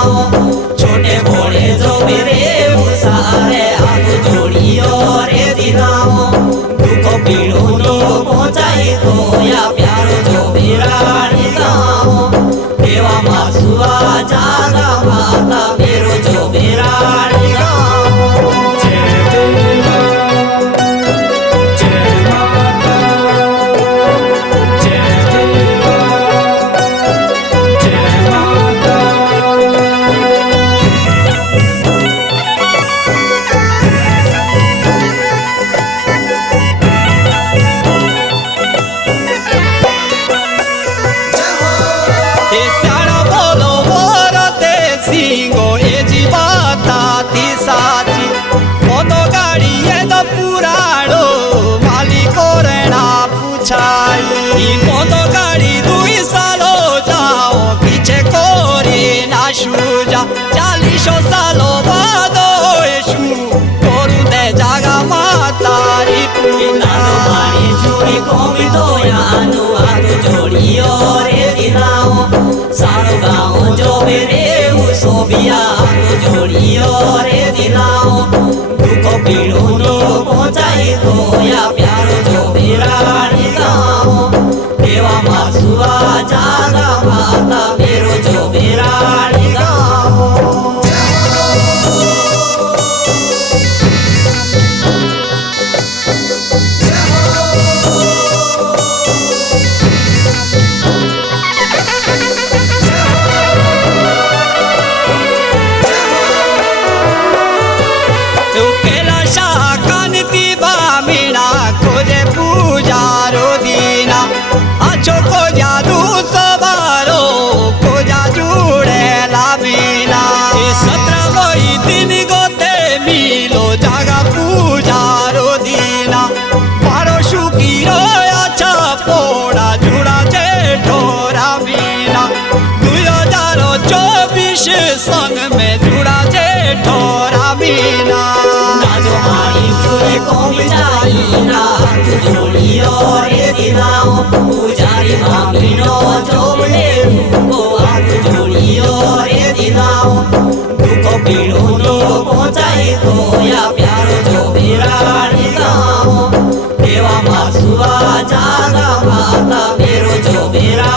जिनाओ छोटे बड़े जो मेरे सारे हाथ जोड़ियो रे जिनाओ दुख पीड़ो नी पहुंचाई तो या प्यारो जो मेरा गाओ देवा मासुआ जागा माता मेरो जो मेरा चालीसो सालो बादो यशु तोरू दे जागा मातारी नारी चोरी कोमी तो यानो आतो जोड़ियो रे जिनाओ सारो गाँव जो मेरे सोबिया आतो जोड़ियो रे जिनाओ दुख पीड़ो नी पहुंचाई तो या प्यारो जो मेरा गाँव देवा मासुआ जागा माता मेरो जो मेरा संग में जुड़ा जे ठोरा बीना नाजो मारी चोरी कोम जाई ना जोड़ियो रे दिनाओ पुजारी मामीनो जोड़े को हाथ जोड़ियो रे दिनाओ दुख पीड़ो नी पहुंचाई तो या प्यारो जो मेरा गाँव देवा मासुआ जागा माता मेरो जो मेरा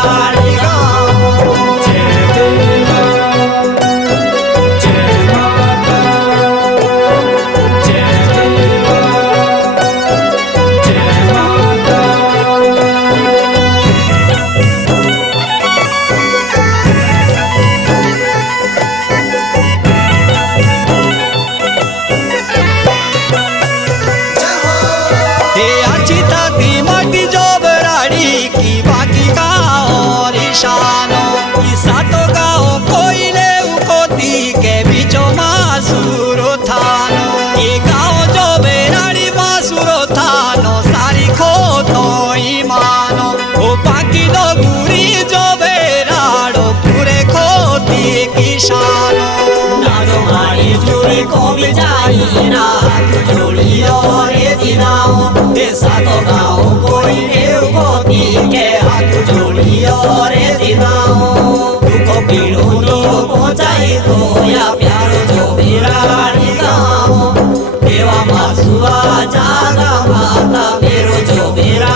कोम जाई ना जोड़ियो रे जिनाओ देसा तो गाँव कोई देव गोती के हाथ जोड़ियो रे जिनाओ दुख पीड़ो नी पहुंचाई तो या प्यारो जो मेरा गाँव देवा मासुआ जागा माता मेरो जो मेरा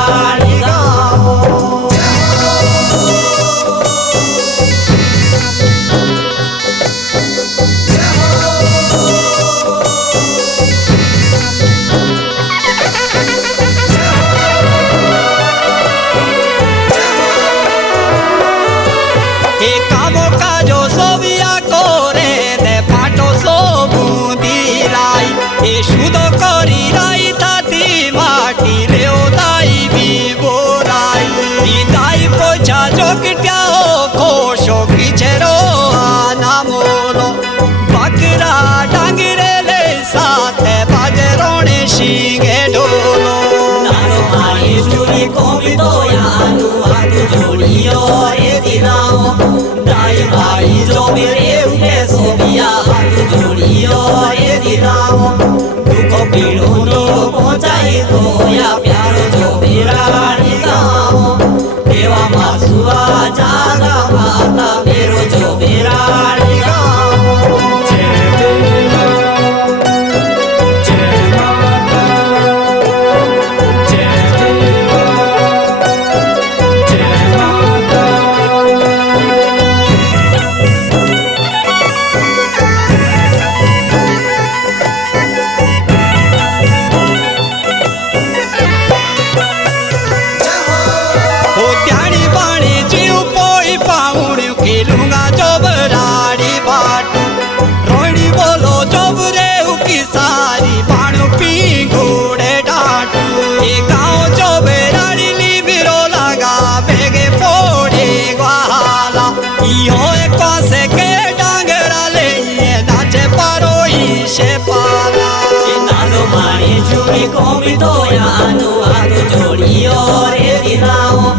Chori komi toya anu atu jodiyo re jilao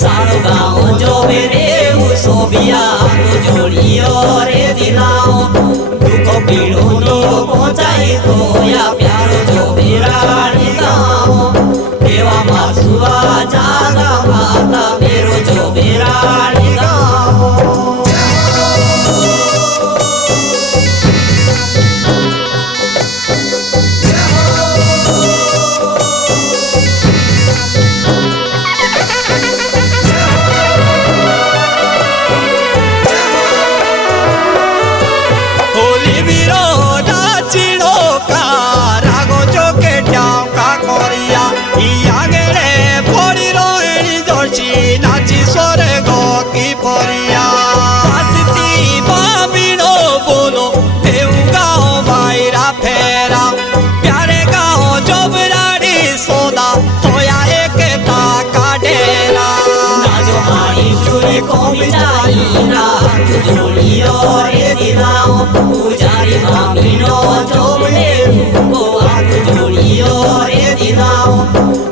Saro gao jo mere usobia atu jodiyo re jilao Duko piro niyo pohchai toya pyaro jo berani gao Deva masuwa jaga mata mero jo berani gao Pujari mamino jomle ko atu jodiyo re jilao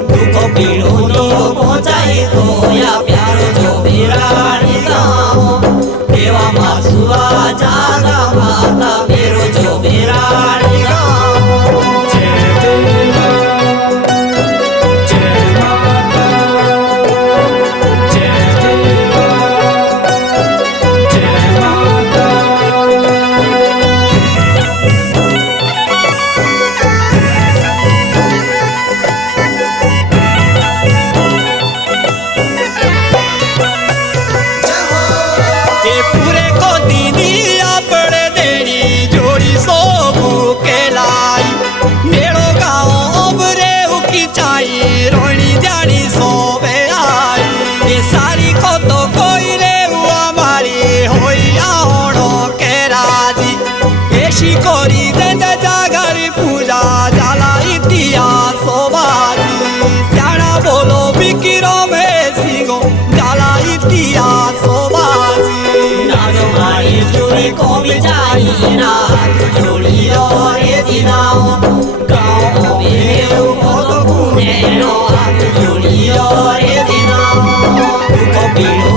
Duko piro niyo pohchai toya pyaro jo berani gao Deva masuwa jaga mata mero jo berani gao Kori dende jagari puja jala itihas baji Syana bolo bikiro me singo jala itihas baji Najo mari chori komi jai na tu jodiyo re jilao Gao me ukoto kune no atu jodiyo re jilao Duko piro